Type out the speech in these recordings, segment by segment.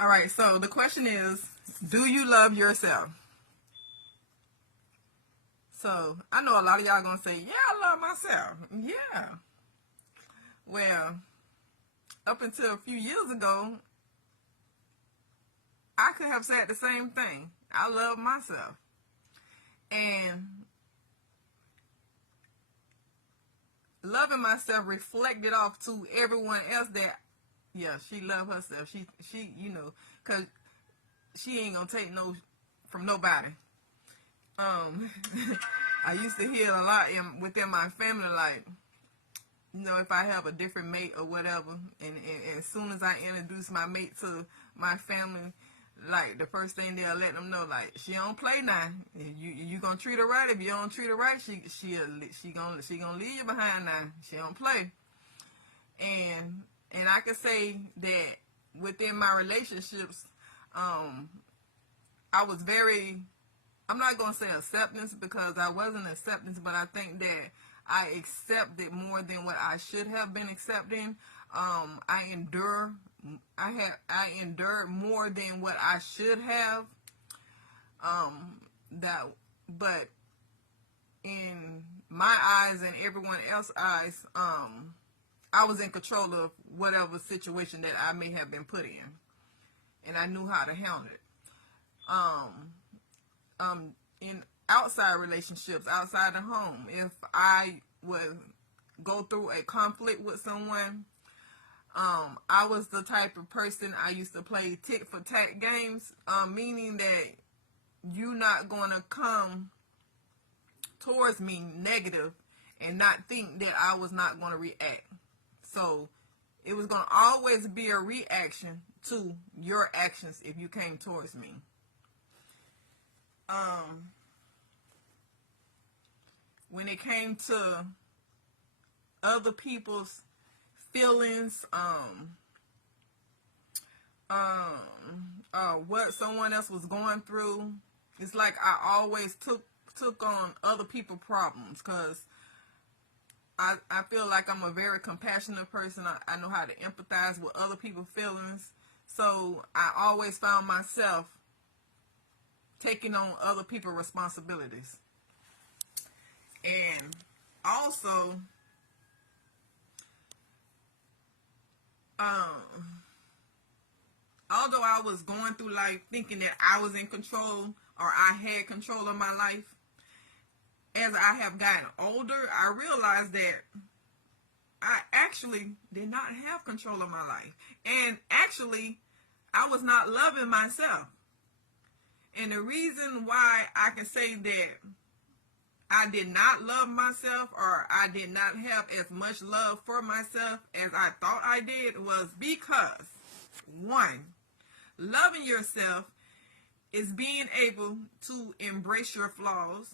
All right, so the question is, do you love yourself? So I know a lot of y'all gonna say, yeah, I love myself. Yeah. Well, up until a few years ago, I could have said the same thing. I love myself. And loving myself reflected off to everyone else that, yeah, she love herself. She, cause she ain't gonna take no from nobody. I used to hear a lot within my family, like, if I have a different mate or whatever, and as soon as I introduce my mate to my family, like, the first thing they'll let them know, like, she don't play now. You gonna treat her right. If you don't treat her right, she gonna leave you behind now. She don't play. And I can say that within my relationships, I was very, I'm not gonna say acceptance, because I wasn't acceptance, but I think that I accepted more than what I should have been accepting. I endured more than what I should have. But in my eyes and everyone else's eyes, I was in control of whatever situation that I may have been put in, and I knew how to handle it. In outside relationships, outside the home, if I would go through a conflict with someone, I was the type of person, I used to play tit for tat games, meaning that you're not going to come towards me negative and not think that I was not going to react. So it was going to always be a reaction to your actions if you came towards me. When it came to other people's feelings, what someone else was going through, it's like I always took on other people's problems, because I feel like I'm a very compassionate person. I know how to empathize with other people's feelings. So I always found myself taking on other people's responsibilities. And also, although I was going through life thinking that I was in control, or I had control of my life, as I have gotten older, I realized that I actually did not have control of my life. And actually, I was not loving myself. And the reason why I can say that I did not love myself, or I did not have as much love for myself as I thought I did, was because, one, loving yourself is being able to embrace your flaws,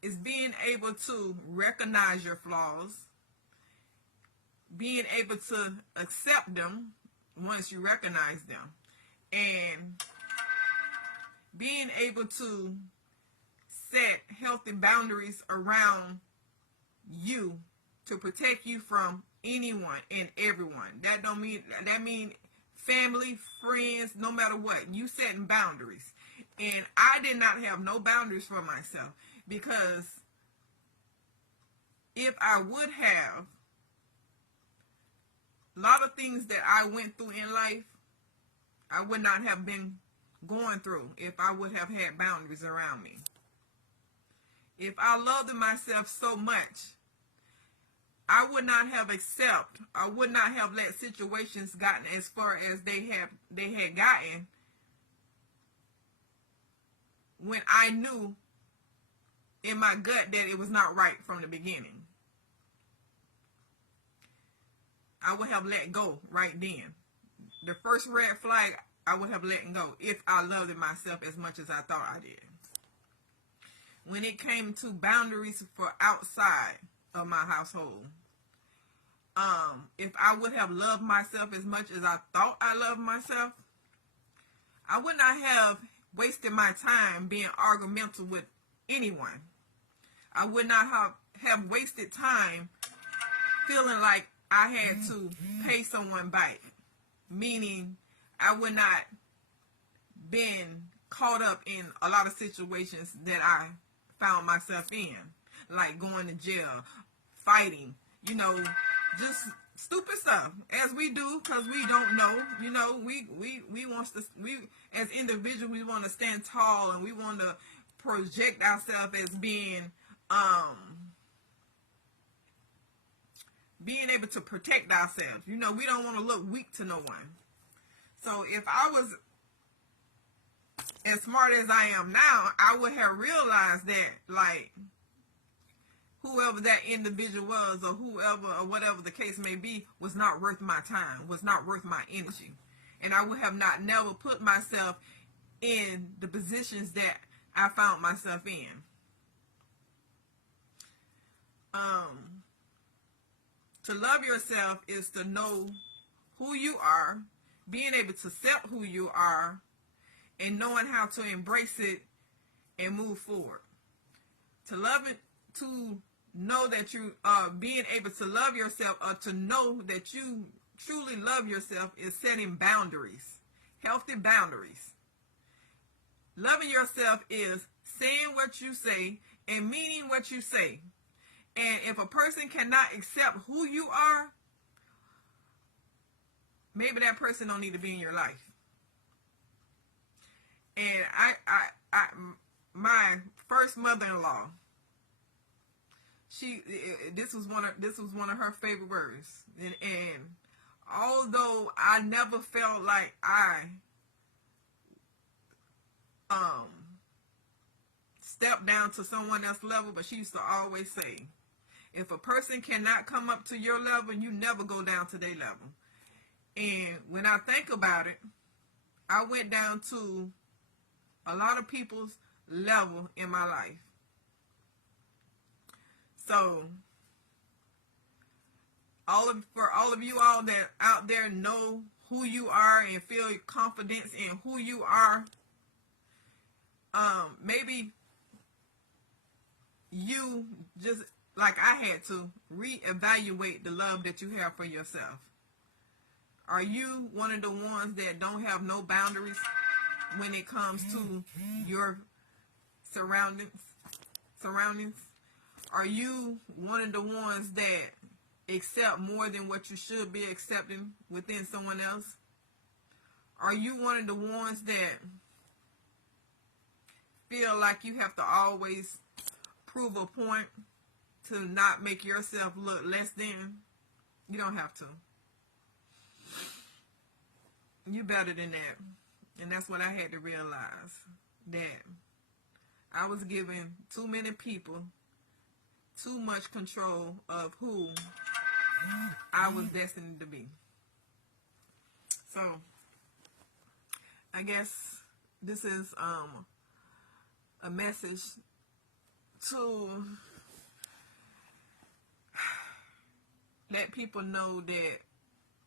is being able to recognize your flaws, being able to accept them once you recognize them, and being able to set healthy boundaries around you to protect you from anyone and everyone. That mean family, friends, no matter what. You setting boundaries. And I did not have no boundaries for myself, because if I would have, a lot of things that I went through in life, I would not have been going through if I would have had boundaries around me. If I loved myself so much, I would not have I would not have let situations gotten as far as they had gotten, when I knew in my gut that it was not right from the beginning. I would have let go right then. The first red flag, I would have let go if I loved myself as much as I thought I did. When it came to boundaries for outside of my household, if I would have loved myself as much as I thought I loved myself, I would not have wasted my time being argumentative with anyone. I would not have wasted time feeling like I had to pay someone back. Meaning, I would not been caught up in a lot of situations that I found myself in, like going to jail, fighting, you know, just stupid stuff, as we do, because we don't know. You know, we want to, we as individuals, we want to stand tall, and we want to project ourselves as being able to protect ourselves. You know, we don't want to look weak to no one. So if I was as smart as I am now, I would have realized that, like, whoever that individual was, or whoever, or whatever the case may be, was not worth my time, was not worth my energy. And I would have not never put myself in the positions that I found myself in. To love yourself is to know who you are, being able to accept who you are, and knowing how to embrace it and move forward. To love it, to know that you are being able to love yourself, or to know that you truly love yourself, is setting boundaries, healthy boundaries. Loving yourself is saying what you say and meaning what you say. And if a person cannot accept who you are, maybe that person don't need to be in your life. And my first mother-in-law, this was one of her favorite words. And although I never felt like I stepped down to someone else's level, but she used to always say, if a person cannot come up to your level, you never go down to their level. And when I think about it, I went down to a lot of people's level in my life. So, for all of you all that out there know who you are and feel confidence in who you are, maybe you just, like I had to, reevaluate the love that you have for yourself. Are you one of the ones that don't have no boundaries when it comes to your surroundings? Are you one of the ones that accept more than what you should be accepting within someone else? Are you one of the ones that feel like you have to always prove a point to not make yourself look less than? You don't have to. You're better than that. And that's what I had to realize, that I was giving too many people too much control of who I was destined to be. So, I guess this is a message to let people know that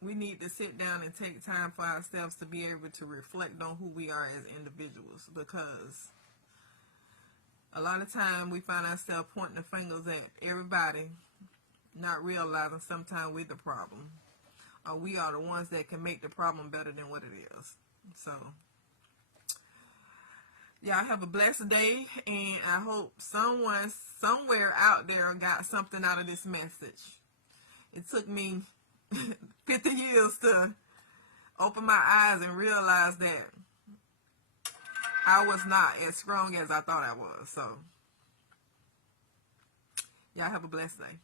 we need to sit down and take time for ourselves to be able to reflect on who we are as individuals, because a lot of time we find ourselves pointing the fingers at everybody, not realizing sometimes we're the problem, or we are the ones that can make the problem better than what it is. So, y'all have a blessed day, and I hope someone somewhere out there got something out of this message. It took me 50 years to open my eyes and realize that I was not as strong as I thought I was. So, y'all have a blessed day.